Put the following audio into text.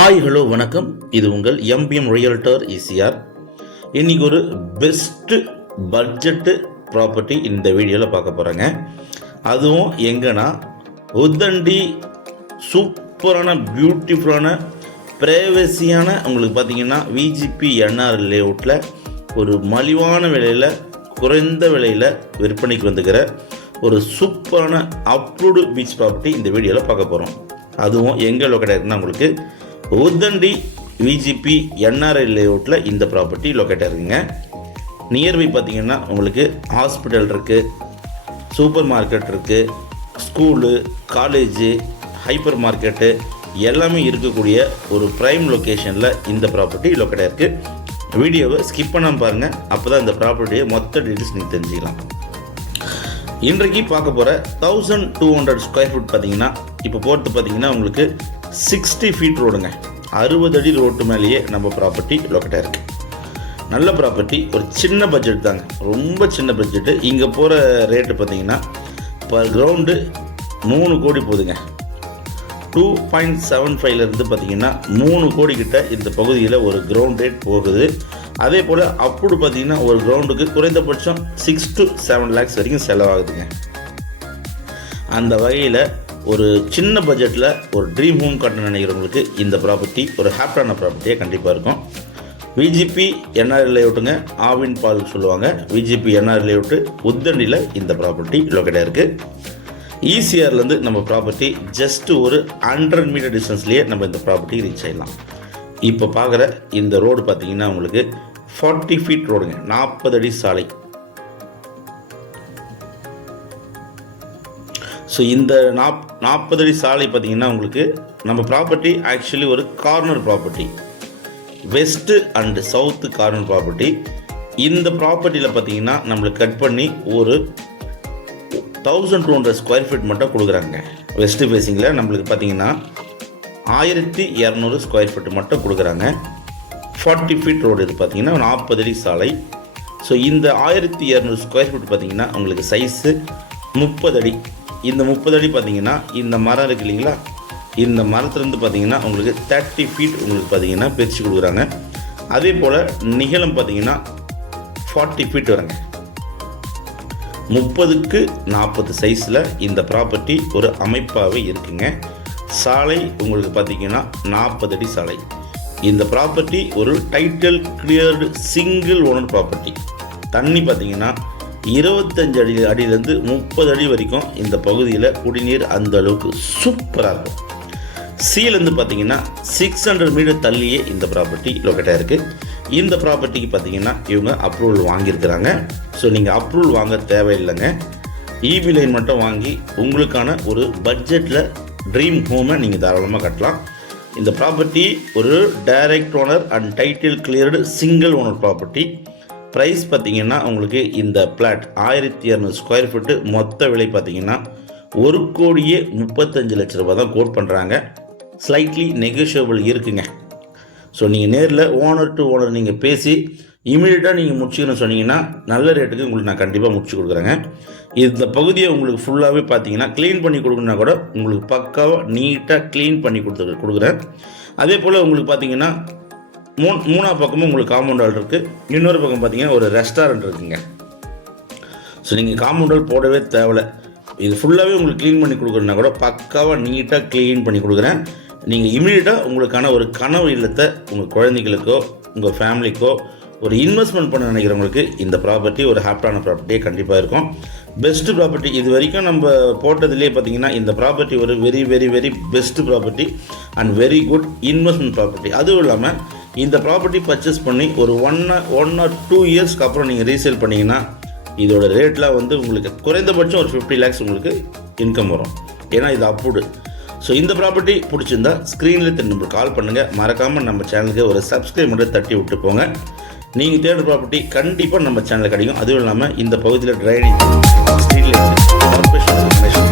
Hi hello வணக்கம். இது உங்கள் எம்பிஎம் ரியல்டர் ஈசிஆர். இன்றைக்கி ஒரு பெஸ்ட்டு பட்ஜெட்டு ப்ராப்பர்ட்டி இந்த வீடியோவில் பார்க்க போகிறேங்க. அதுவும் எங்கன்னா உத்தண்டி சூப்பரான பியூட்டிஃபுல்லான ப்ரைவசியான உங்களுக்கு பார்த்திங்கன்னா விஜிபி என்ஆர் லேஅவுட்டில் ஒரு மலிவான விலையில் குறைந்த விலையில் விற்பனைக்கு வந்துக்கிற ஒரு சூப்பரான அப்ரூவ்டு பீச் ப்ராப்பர்ட்டி இந்த வீடியோவில் பார்க்க போகிறோம். அதுவும் எங்கே லொக்கேட் ஆகிருக்குன்னா உங்களுக்கு உத்தண்டி விஜிபி என்ஆர்ஐ லேஅவுட்டில் இந்த ப்ராப்பர்ட்டி லொக்கேட் ஆகிருக்குங்க. நியர்பை பார்த்திங்கன்னா உங்களுக்கு ஹாஸ்பிட்டல் இருக்குது, சூப்பர் மார்க்கெட் இருக்குது, ஸ்கூலு, காலேஜு, ஹைப்பர் மார்க்கெட்டு எல்லாமே இருக்கக்கூடிய ஒரு ப்ரைம் லொக்கேஷனில் இந்த ப்ராப்பர்ட்டி லொக்கேட் ஆகிருக்கு. வீடியோவை ஸ்கிப் பண்ணாமல் பாருங்கள், அப்போ தான் இந்த ப்ராப்பர்ட்டியை மொத்த டீட்டெயில்ஸ் நீங்கள் தெரிஞ்சுக்கலாம். இன்றைக்கு பார்க்க போகிற 1200 ஸ்கொயர் ஃபீட் பார்த்திங்கன்னா இப்போ போகிறது பார்த்திங்கன்னா உங்களுக்கு 60 ஃபீட் ரோடுங்க. 60 அடி ரோட்டு மேலேயே நம்ம ப்ராப்பர்ட்டி லொக்கேட்டாக இருக்குது. நல்ல ப்ராப்பர்ட்டி, ஒரு சின்ன பட்ஜெட் தாங்க, ரொம்ப சின்ன பட்ஜெட்டு. இங்கே போகிற ரேட்டு பார்த்திங்கன்னா பர் கிரவுண்டு 3 கோடி போகுதுங்க. 2.75லேருந்து பார்த்திங்கன்னா 3 கோடி கிட்ட இந்த பகுதியில் ஒரு கிரவுண்ட் ரேட் போகுது. அதே போல் அப்ரூவ்டு பார்த்திங்கன்னா ஒரு கிரவுண்டுக்கு குறைந்தபட்சம் 6 to 7 lakhs வரைக்கும் செலவாகுதுங்க. அந்த வகையில் ஒரு சின்ன பட்ஜெட்டில் ஒரு ட்ரீம் ஹோம் கட்ட நினைக்கிறவங்களுக்கு இந்த ப்ராப்பர்ட்டி ஒரு ஹாப்பியான ப்ராப்பர்ட்டியாக கண்டிப்பாக இருக்கும். விஜிபி என்ஆர் லேஅவுட்டுங்க, ஆவின் பால் சொல்லுவாங்க. விஜிபி என்ஆர் லேஅவுட்டு உத்தண்டியில் இந்த ப்ராப்பர்ட்டி லொக்கேட்டாக இருக்குது. ஈசிஆர்லேருந்து நம்ம ப்ராப்பர்ட்டி ஜஸ்ட்டு ஒரு 100 மீட்டர் டிஸ்டன்ஸ்லேயே நம்ம இந்த ப்ராப்பர்ட்டி ரீச் ஆகிடலாம். இப்போ பார்க்குற இந்த ரோடு பார்த்திங்கன்னா உங்களுக்கு 40 ஃபீட் ரோடுங்க, 40 அடி சாலை. ஸோ இந்த 40 அடி சாலை பார்த்திங்கன்னா உங்களுக்கு நம்ம ப்ராப்பர்ட்டி ஆக்சுவலி ஒரு corner property, west and south corner property. இந்த ப்ராப்பர்ட்டியில் பார்த்திங்கன்னா நம்மளுக்கு கட் பண்ணி ஒரு 1200 ஸ்கொயர் ஃபீட் மட்டும் கொடுக்குறாங்க. வெஸ்ட்டு ஃபேஸிங்கில் நம்மளுக்கு பார்த்திங்கன்னா 1200 ஸ்கொயர் ஃபீட் மட்டும் கொடுக்குறாங்க. 40 ஃபீட் ரோடு இது பார்த்திங்கன்னா 40 அடி சாலை. ஸோ இந்த 1200 ஸ்கொயர் ஃபீட் பார்த்திங்கன்னா உங்களுக்கு சைஸு 30 அடி. இந்த 30 அடி பார்த்திங்கன்னா இந்த மரம் இருக்குது இல்லைங்களா, இந்த மரத்துலேருந்து பார்த்திங்கன்னா உங்களுக்கு 30 ஃபீட் உங்களுக்கு பார்த்திங்கன்னா பிரித்து கொடுக்குறாங்க. அதே போல் நிகழம் பார்த்திங்கன்னா 40 ஃபீட் வருங்க. 30க்கு 40 சைஸில் இந்த ப்ராப்பர்ட்டி ஒரு அமைப்பாகவே இருக்குங்க. சாலை உங்களுக்கு பார்த்திங்கன்னா 40 அடி சாலை. இந்த ப்ராப்பர்ட்டி ஒரு title cleared single owner property. தண்ணி பார்த்திங்கன்னா 25 அடியிலேருந்து 30 அடி வரைக்கும் இந்த பகுதியில் குடிநீர் அந்த அளவுக்கு சூப்பராக இருக்கும். சீலேருந்து பார்த்திங்கன்னா 600 மீட்டர் தள்ளியே இந்த ப்ராப்பர்ட்டி லொக்கேட்டாக இருக்குது. இந்த ப்ராப்பர்ட்டிக்கு பார்த்திங்கன்னா இவங்க அப்ரூவல் வாங்கியிருக்கிறாங்க. ஸோ நீங்கள் அப்ரூவல் வாங்க தேவையில்லைங்க, இபி லைன் மட்டும் வாங்கி உங்களுக்கான ஒரு பட்ஜெட்டில் ட்ரீம் ஹோமை நீங்கள் தாராளமாக கட்டலாம். இந்த ப்ராப்பர்ட்டி ஒரு direct owner and title cleared single owner property. Price பார்த்திங்கன்னா உங்களுக்கு இந்த பிளாட் 1200 ஸ்கொயர் ஃபீட்டு மொத்த விலை பார்த்திங்கன்னா 1,35 லட்ச ரூபா தான் கோட் பண்ணுறாங்க. ஸ்லைட்லி நெகோஷியபிள் இருக்குங்க. ஸோ நீங்கள் நேரில் ஓனர் டு ஓனர் நீங்கள் பேசி இமீடியட்டாக நீங்கள் முடிச்சுக்கணும்னு சொன்னீங்கன்னா நல்ல ரேட்டுக்கு உங்களுக்கு நான் கண்டிப்பாக முடிச்சு கொடுக்குறேங்க. இந்த பகுதியை உங்களுக்கு ஃபுல்லாகவே பார்த்தீங்கன்னா க்ளீன் பண்ணி கொடுக்கணுன்னா கூட உங்களுக்கு பக்காவாக நீட்டாக க்ளீன் பண்ணி கொடுக்குறேன். அதே போல் உங்களுக்கு பார்த்தீங்கன்னா மூணாவது பக்கமும் உங்களுக்கு காம்பவுண்ட் வால் இருக்குது. இன்னொரு பக்கம் பார்த்தீங்கன்னா ஒரு ரெஸ்டாரண்ட் இருக்குங்க. ஸோ நீங்கள் காம்பவுண்ட் வால் போடவே தேவையில்லை, இது ஃபுல்லாகவே உங்களுக்கு க்ளீன் பண்ணி கொடுக்குறேன்னா கூட பக்காவாக நீட்டாக க்ளீன் பண்ணி கொடுக்குறேன். நீங்கள் இமீடியட்டாக உங்களுக்கான ஒரு கனவு இல்லத்தை உங்கள் குழந்தைகளுக்கோ உங்கள் ஃபேமிலிக்கோ ஒரு இன்வெஸ்ட்மெண்ட் பண்ண நினைக்கிறவங்களுக்கு இந்த ப்ராப்பர்ட்டி ஒரு ஹாப்பியான ப்ராப்பர்ட்டியே கண்டிப்பாக இருக்கும். பெஸ்ட்டு ப்ராப்பர்ட்டி இது வரைக்கும் நம்ம போட்டதுலேயே பார்த்திங்கன்னா இந்த ப்ராப்பர்ட்டி ஒரு very very very best property and very good investment property. அதுவும் இல்லாமல் இந்த ப்ராப்பர்ட்டி பர்ச்சேஸ் பண்ணி ஒரு 1 or 2 இயர்ஸ்க்கு அப்புறம் நீங்கள் ரீசேல் பண்ணிங்கன்னா இதோட ரேட்லாம் வந்து உங்களுக்கு குறைந்தபட்சம் ஒரு 50 lakhs உங்களுக்கு இன்கம் வரும். ஏன்னா இது அப்ரூவ்டு. ஸோ இந்த ப்ராப்பர்ட்டி பிடிச்சிருந்தா ஸ்க்ரீனில் நம்பருக்கு கால் பண்ணுங்கள். மறக்காமல் நம்ம சேனலுக்கு ஒரு சப்ஸ்கிரைப் மட்டும் தட்டி விட்டு போங்க. நீங்கள் தேடுற ப்ராப்பர்ட்டி கண்டிப்பாக நம்ம சேனலில் கிடைக்கும். அதுவும் இல்லாமல் இந்த பகுதியில் ட்ரைனேஜ், ஸ்ட்ரீட் லைட், கார்பரேஷன்